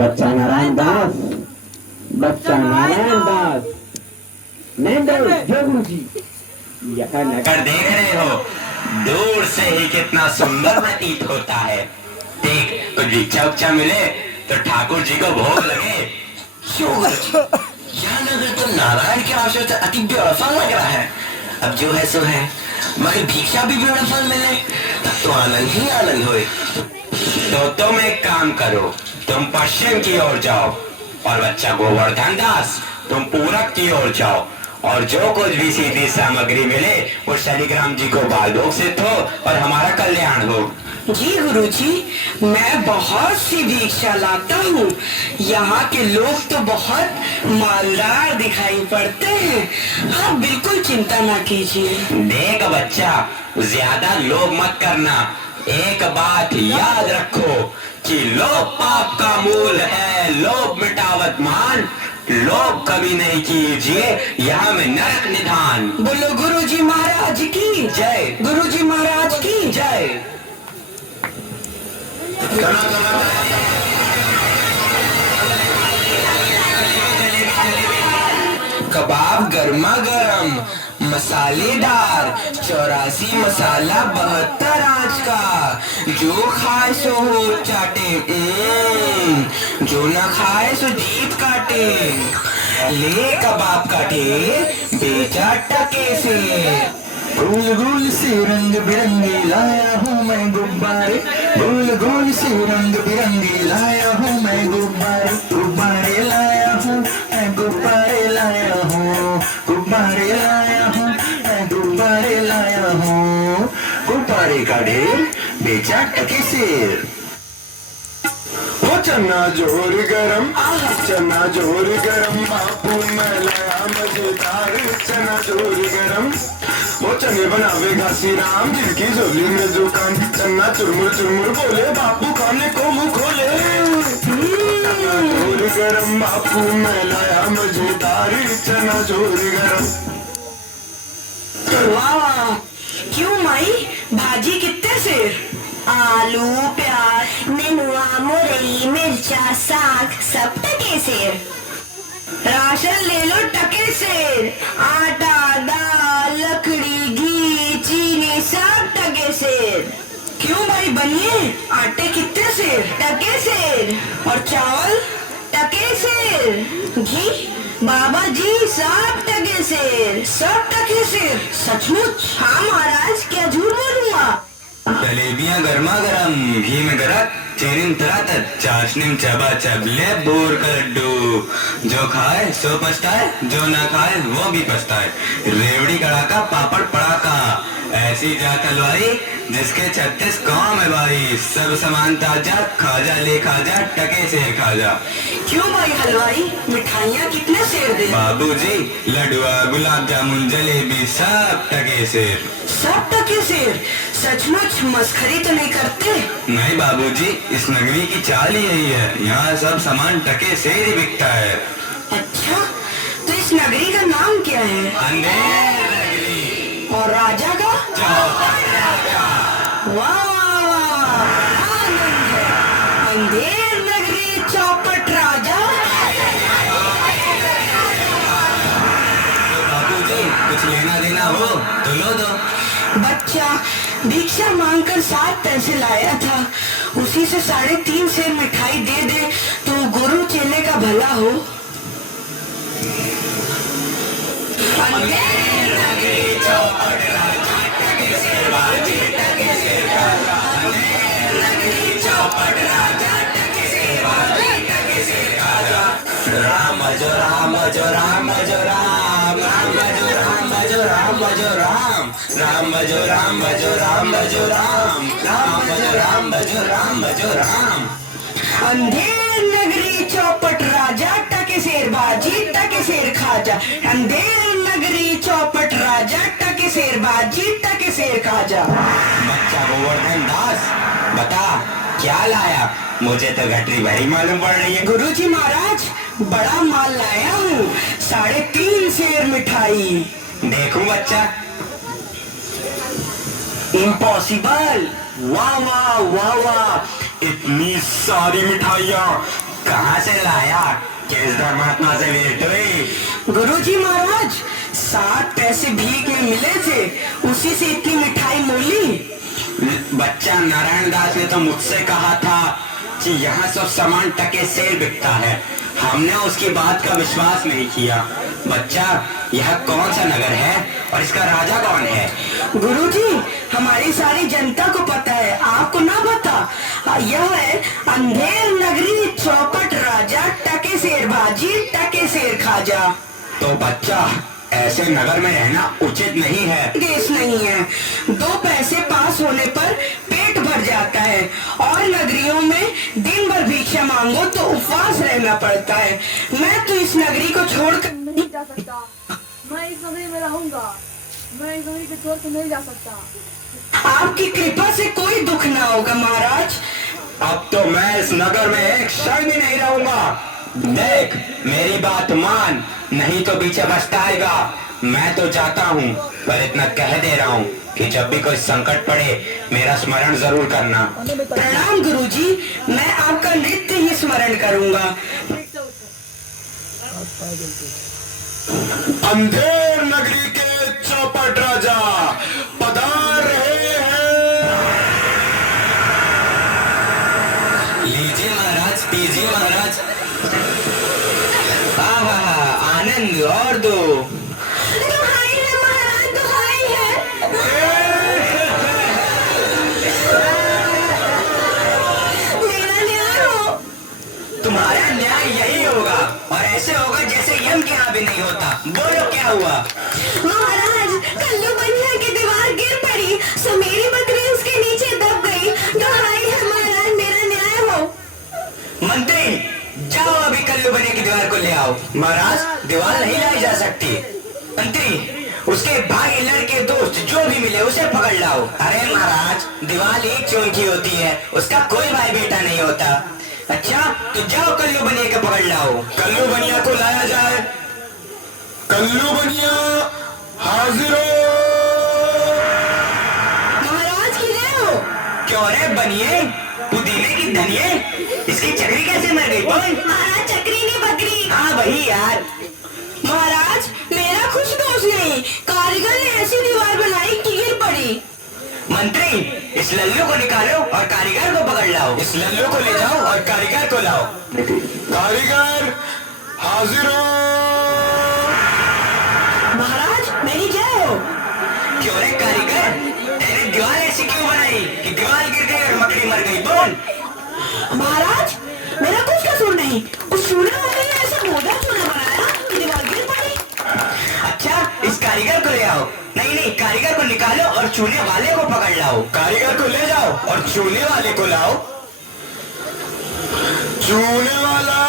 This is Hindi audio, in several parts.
बच्चा नारायण दास, बच्चा नारायण दास, जय गुरु जी। यह नगर देख रहे हो, दूर से ही कितना सुंदर प्रतीत होता है। देख, कुछ भिक्षा उच्चा मिले तो ठाकुर जी को भोग लगे। यह नगर तो नारायण के आश्रय से अति व्यवस्था लग रहा है। अब जो है सो है, मगर भिक्षा भी व्यवस्था मिले तब तो आनंद ही आनंद होए। तो तुम एक काम करो, तुम पश्चिम की ओर जाओ और बच्चा गोवर्धन दास तुम पूरब की ओर जाओ, और जो कुछ भी सीधी सामग्री मिले वो शालिग्राम जी को बालभोग से दो और हमारा कल्याण हो। जी गुरुजी, मैं बहुत सी भिक्षा लाता हूँ। यहाँ के लोग तो बहुत मालदार दिखाई पड़ते हैं। आप बिल्कुल चिंता ना कीजिए। देख बच्चा, ज्यादा लोभ मत करना। एक बात याद रखो कि लोभ पाप का मूल है, लोभ मिटावत मान। लोभ कभी नहीं कीजिए, यहाँ में नरक निधान। बोलो गुरुजी महाराज की जय। गुरुजी महाराज की जय। कबाब गर्मा गर्म, मसालेदार, 84 मसाला 72 आंच का। जो खाए सो हो चाटे, जो ना खाए सो जीभ काटे। ले कबाब काटे, बेचा टके से। गोल गोल से रंग बिरंगे लाया हूँ मैं गुब्बारे, गोल गोल से रंग बिरंगे लाया हूँ मैं गुब्बारे, गुब्बारे लाया हूँ मैं गुब्बारे लाया हूँ, गुब्बारे लाया हूँ मैं गुब्बारे लाया हूँ। गुब्बारे का ढेर बेचा टके से। चना जोर गरम, चना जोर गरम, बापू मैं लाया मजेदार चना जोर गरम। वो चने बनावे घासी राम, जिनकी झोली में जो कान, चना चुरमुर चुरमुर बोले, बापू खाने को मुंह खोले। चना जोर गरम, बापू मैं लाया मजेदार चना जोर गरम। वाह, क्यों माई, भाजी कितने से? आलू, प्याज, नेनुआ, मुरई, मिर्चा, साग सब टके से। राशन ले लो टके से। आटा, दाल, लकड़ी, घी, चीनी सब टके से। क्यों भाई बनिए, आटे कितने से? टके से। और चावल टके से। घी बाबा जी सब टके से। सब टके से? सचमुच? हाँ महाराज, क्या झूठ बोलूंगा। जलेबियां गर्मा गर्म, घी में गरक, चेरिन तरातत, चाशनी चबा चबले बोर का लड्डू। जो खाए सो पछताए, जो ना खाए वो भी पछताए। रेवड़ी कड़ाका, पापड़ पड़ाका, ऐसी जात हलवाई जिसके 36 गांव में बारी। सब सामान ताजा, खाजा ले खाजा, टके से खाजा। क्यों भाई हलवाई, मिठाइयाँ कितने सेर दे? बाबूजी, लडुआ, गुलाब जामुन, जलेबी सब टके से। सब टके से? सचमुच मस्खरी तो नहीं करते? नहीं बाबूजी, इस नगरी की चाल ही यही है। यहाँ सब सामान टके से ही बिकता है। अच्छा, तो इस नगरी का नाम क्या है? अंधेर नगरी। और राजा का? चौपट राजा। वाह आनंद है। अंधेर नगरी, चौपट राजा। तो बाबूजी, कुछ लेना देना हो तो लो दो। बच्चा भिक्षा मांगकर 7 पैसे लाया था, उसी से 3.5 सेर मिठाई दे दे तो गुरु चेले का भला हो। अंधेर नगरी, चौपट राजा, टके से बाजी, टके से खाजा। अंधेर नगरी, चौपट राजा, टके से बाजी, टके से खाजा। राम जो राम जो राम जो राम, राम जो राम जो राम जो राम, राम जो राम जो राम जो राम, राम जो राम जो राम जो राम। अंधेर नगरी, चौपट राजा, टके शेर बाजी, टके शेर खाजा। अंधेर नगरी, चौपट राजा, टके शेर बाजी, टके शेर खाजा। बच्चा गोवर्धन दास, बता क्या लाया? मुझे तो घटरी भरी मालूम पड़ रही है। गुरुजी महाराज, बड़ा माल लाया हूँ, 3.5 सेर मिठाई। देखूं बच्चा। इम्पॉसिबल। वाह वाह वाह वाह, इतनी सारी मिठाइयाँ कहाँ से लाया? किस धर्मात्मा से भेंट हुई? गुरुजी महाराज 7 पैसे भीख में मिले थे, उसी से इतनी मिठाई मोली। बच्चा, नारायण दास ने तो मुझसे कहा था कि यहाँ सब सामान टके सेर बिकता है। हमने उसकी बात का विश्वास नहीं किया। बच्चा, यह कौन सा नगर है और इसका राजा कौन है? गुरुजी, हमारी सारी जनता को पता है, आपको ना पता? यह है अंधेर नगरी, चौपट राजा, टके सेर भाजी, टके सेर खाजा। तो बच्चा, ऐसे नगर में रहना उचित नहीं है। देश नहीं है, 2 पैसे पास होने पर पेट भर जाता है, और नगरियों में दिन भर भिक्षा मांगो तो उपवास रहना पड़ता है। मैं तो इस नगरी को छोड़कर नहीं जा सकता। मैं इस नगरी में रहूंगा। मैं इस नगरी को छोड़ कर नहीं जा सकता। आपकी कृपा से कोई दुख ना होगा महाराज। अब तो मैं इस नगर में एक क्षण भी नहीं रहूंगा। देख, मेरी बात मान, नहीं तो पीछे पछताएगा। मैं तो जाता हूँ, पर इतना कह दे रहा हूँ कि जब भी कोई संकट पड़े मेरा स्मरण जरूर करना। प्रणाम गुरुजी, मैं आपका नित्य ही स्मरण करूंगा। अंधेर नगरी के चौपट राजा पधार रहे हैं। लीजिए महाराज, पीजिए महाराज। आनंद और दो। दुहाई है महाराज, दुहाई है। मेरा न्याय हो। तुम्हारा न्याय यही होगा, और ऐसे होगा जैसे यम के यहाँ भी नहीं होता। बोलो क्या हुआ? महाराज, कल्लू बनिया की दीवार गिर पड़ी, सो मेरी बकरी उसके नीचे दब गई। दुहाई है महाराज, मेरा न्याय हो। मंत्री, जाओ अभी कल्लू बनिया की दीवार को ले आओ। महाराज, दीवार नहीं लाई जा सकती। मंत्री, उसके भाई लड़के दोस्त जो भी मिले उसे पकड़ लाओ। अरे महाराज, दीवार एक चोन की होती है, उसका कोई भाई बेटा नहीं होता। अच्छा, तो जाओ कल्लू बनिया को पकड़ लाओ। कल्लू बनिया को लाया जाए। कल्लू बनिया हाजिर हो। महाराज की जय हो। क्यों रे बनिए, पुदीने की धनिए, इसकी चक्री कैसे मर गई? बोल। महाराज, चक्री नहीं बकरी। हाँ वही यार। महाराज, मेरा कुछ दोष नहीं, कारीगर ने ऐसी दीवार बनाई कि गिर पड़ी। मंत्री, इस लल्लू को निकालो और कारीगर को पकड़ लाओ। इस लल्लू को ले जाओ और कारीगर को लाओ। कारीगर हाजिर हो। महाराज, मेरी जय हो। क्यों रे कारीगर, तेने दीवार ऐसी क्यों बनाई कि दीवार गिर गई और मकड़ी मर गई? बोल। महाराज, मेरा कुछ कसूर नहीं, उस चूने वाले ने ऐसा मोटा चूना बनाया कि दीवार गिर पड़ी। अच्छा, इस कारीगर को ले आओ। नहीं नहीं, कारीगर को निकालो और चूने वाले को पकड़ लाओ। कारीगर को ले जाओ और चूने वाले को लाओ। चूने वाला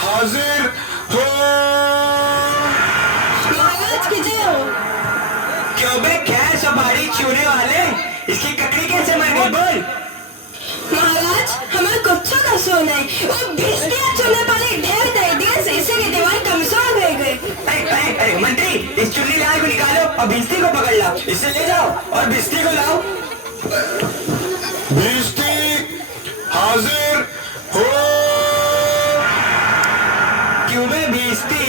हाजिर हो। महाराज की जय हो। क्यों बे खैर सवारी चूने वाले, इसकी ककड़ी कैसे मर गई? बोल। महाराज, हमें कुछ कसूर नहीं, वो भिस्तिया चूने वाले ढेर दे दिए से इससे की दीवार कमजोर हो गई। अरे मंत्री, इस चुन्नी लाल को निकालो और भिस्ती को पकड़ लाओ। इसे ले जाओ और भिस्ती को लाओ। भिस्ती हाजिर हो। क्यों बे भिस्ती,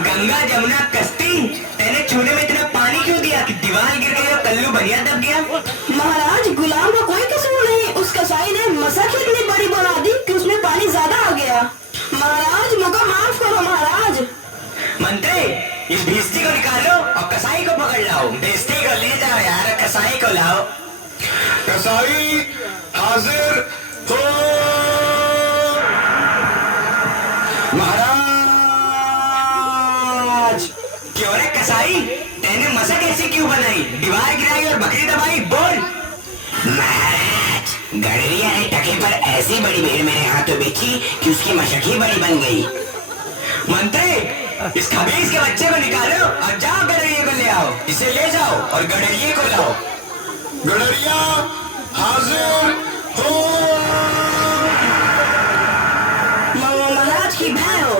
गंगा जमुना कश्ती, तेने चूने में इतना पानी क्यों दिया कि दीवार गिर गई और कल्लू बनिया दब गया? महाराज, गुलाम का कोई कसूर नहीं, उस कसाई ने मसक इतनी बड़ी बना दी कि उसमें पानी ज्यादा आ गया। महाराज, मुझको माफ करो महाराज। मंत्री, इस भिस्ती को निकालो और कसाई को पकड़ लाओ। भिस्ती को ले जाओ यार, कसाई को लाओ। कसाई हाजिर हो। महाराज, क्यों रे कसाई, तेने मसक ऐसी क्यों बनाई, दीवार गिराई और बकरी दबाई? बोल। महाराज, गडरिया ने टके पर ऐसी बड़ी भीड़ मेरे हाथों बेची कि उसकी मशक ही बड़ी बन गई। मंत्री, इस खबीज के बच्चे को निकालो और जाओ गडरिये को ले आओ। इसे ले जाओ और गडरिये को लाओ। गडरिया हाजिर हो। महाराज की भय हो।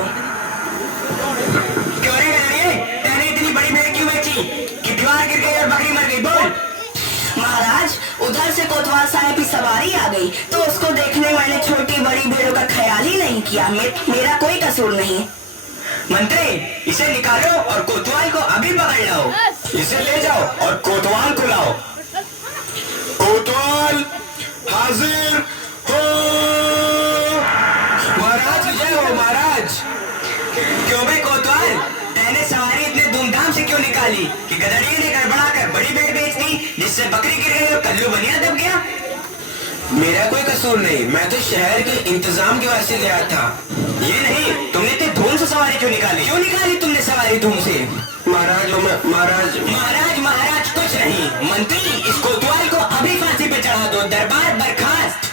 क्यों रे गडरिये, तेने इतनी बड़ी भीड़ क्यों बेची कि दीवार गिर गई और बकरी मर गई? बोल। महाराज, उधर से कोतवाल साहब की सवारी आ गई तो उसको देखने मैंने छोटी बड़ी भीड़ों का ख्याल ही नहीं किया। मेरा कोई कसूर नहीं। मंत्री, इसे निकालो और कोतवाल को अभी पकड़ लाओ। इसे ले जाओ और कोतवाल को लाओ। कोतवाल हाजिर हो। महाराज विजय हो महाराज। क्यों बे कोतवाल, तैने सवारी इतने धूमधाम से क्यों निकाली कि गदड़िए ने गड़बड़ा कर बड़ी भेड़ बेच दी, जिससे बकरी गिर गई और कल्लू बनिया दब गया? मेरा कोई कसूर नहीं, मैं तो शहर के इंतजाम की वजह से गया था। ये नहीं, तुमने इतने धूम से सवारी क्यों निकाली? क्यों निकाली तुमने सवारी धूम से? महाराज महाराज महाराज महाराज कुछ नहीं। मंत्री, इस कोतवाल को अभी फांसी पे चढ़ा दो। दरबार बर्खास्त।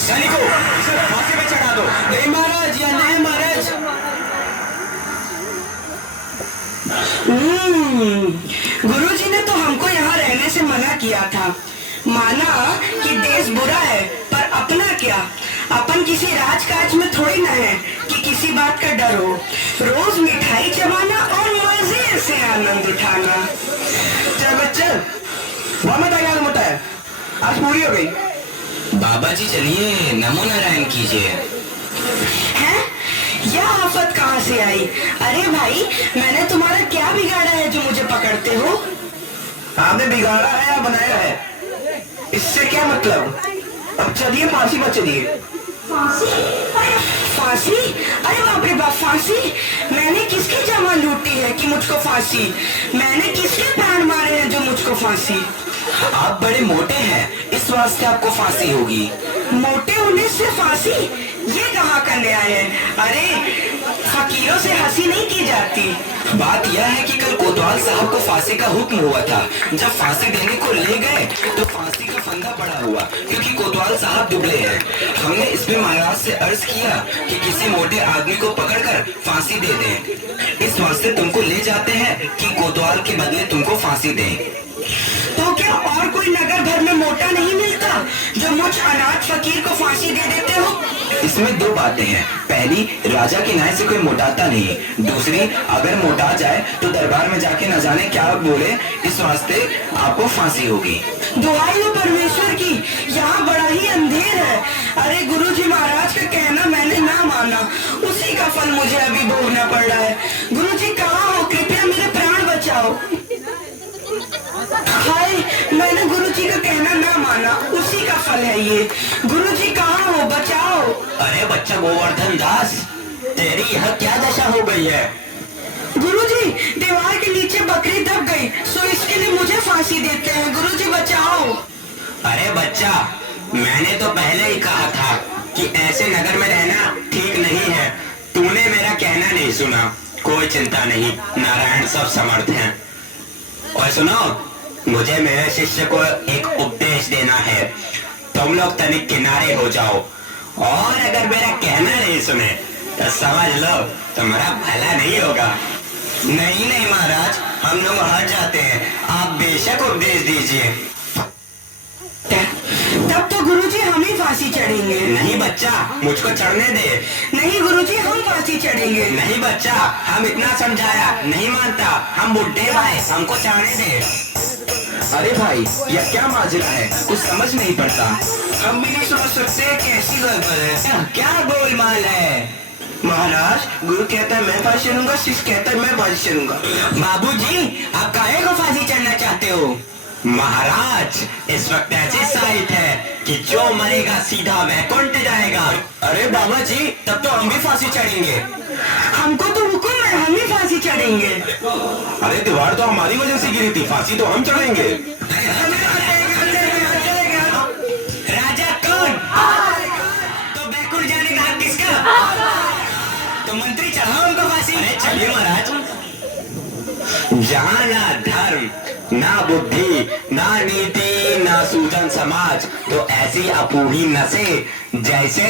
सैनिकों, इसे फांसी पे चढ़ा दो। नहीं महाराज, या नहीं महाराज। गुरुजी ने तो हमको यहाँ रहने से मना किया था। माना कि देश बुरा है, पर अपना क्या? अपन किसी राजकाज में थोड़ी ना है कि किसी बात का डर हो। रोज मिठाई चबाना और मजे से आनंद उठाना। चल बच्चे, वहाँ मत आया मत है, आज पूरी हो गई। बाबा जी चलिए, नमो नारायण कीजिए। हैं? यह आफत कहाँ से आई? अरे भाई, मैंने तुम्हारा क्या बिगाड़ा है जो मुझे पकड़ते हो? आपने बिगाड़ा है या बनाया है, इससे क्या मतलब? अब चलिए फांसी पर चलिए। फांसी? अरे बाप रे बाप, फांसी? मैंने किसकी जमा लूटी है कि मुझको फांसी? मैंने किसके प्राण मारे हैं जो मुझको फांसी? आप बड़े मोटे हैं, इस वास्ते आपको फांसी होगी। मोटे होने से फांसी? ये कहाँ का न्याय है? अरे फकीरों से हंसी नहीं की जाती। बात यह है कि कल कोतवाल साहब को फांसी का हुक्म हुआ था। जब फांसी देने को ले गए तो फांसी का फंदा पड़ा हुआ, क्योंकि कोतवाल साहब दुबले हैं। हमने इसमें महाराज से अर्ज किया कि किसी मोटे आदमी को पकड़कर फांसी दे दें। इस वास्ते तुमको ले जाते हैं कि कोतवाल के बदले तुमको फांसी दें। तो क्या और कोई नगर भर में मोटा नहीं मिलता जो मुझ अनाथ फकीर को फांसी दे देते हो? इसमें दो बातें हैं। पहली, राजा के न्याय से कोई मोटाता नहीं। दूसरी, अगर मोटा जाए तो दरबार में जाके न जाने क्या बोले, इस वास्ते आपको फांसी होगी। दुहाई हो परमेश्वर की, यहाँ बड़ा ही अंधेर है। अरे गुरुजी महाराज का कहना मैंने ना माना, उसी का फल मुझे अभी भोगना पड़ रहा है। गुरुजी कहाँ हो? कृपया मेरे प्राण बचाओ। हाय, मैंने गुरुजी का कहना ना माना, उसी का फल है ये। गुरुजी कहाँ हो? बचाओ। अरे बच्चा गोवर्धन दास, तेरी यह क्या दशा हो गई है? गुरुजी, दीवार के नीचे बकरी दब गई, सो इसके लिए मुझे फांसी देते हैं। गुरुजी बचाओ। अरे बच्चा, मैंने तो पहले ही कहा था कि ऐसे नगर में रहना ठीक नहीं है। तूने मेरा कहना नहीं सुना। कोई चिंता नहीं, नारायण सब समर्थ हैं। और सुनो, मुझे मेरे शिष्य को एक उपदेश देना है। तुम लोग तनिक किनारे हो जाओ, और अगर मेरा कहना नहीं सुने तो समझ लो तुम्हारा भला नहीं होगा। नहीं नहीं महाराज, हम लोग हट जाते हैं, आप बेशक उपदेश दीजिए। तब तो गुरुजी हम ही फांसी चढ़ेंगे। नहीं बच्चा, मुझको चढ़ने दे। नहीं गुरुजी, हम फांसी चढ़ेंगे। नहीं बच्चा, हम इतना समझाया, नहीं मानता। हम बुढ़े भाई, हमको चढ़ने दे। अरे भाई, यह क्या माजरा है? कुछ समझ नहीं पड़ता। हम भी नहीं समझ सकते कैसी गड़बड़ है। क्या गोलमाल है? महाराज, गुरु कहता है मैं फांसी चढ़ूंगा, शिष्य कहता है मैं फांसी चढ़ूंगा। बाबूजी, आप काहे को फांसी चढ़ना चाहते हो? महाराज, इस वक्त ऐसी साइट है कि जो मरेगा सीधा वैकुंठ जाएगा। अरे बाबा जी, तब तो हम भी फांसी चढ़ेंगे। हमको तो हुक्म है, हम ही फांसी चढ़ेंगे। अरे दीवार तो हमारी वजह से गिरी थी, फांसी तो हम चढ़ेंगे। राजा कौन? तो वैकुंठ जाने का हक किसका? तो मंत्री चढ़ाओ उनको फांसी। अरे चलिए महाराज। जहाँ ना धर्म, ना बुद्धि, ना नीति, ना सूजन समाज, तो ऐसी अपूही नसें जैसे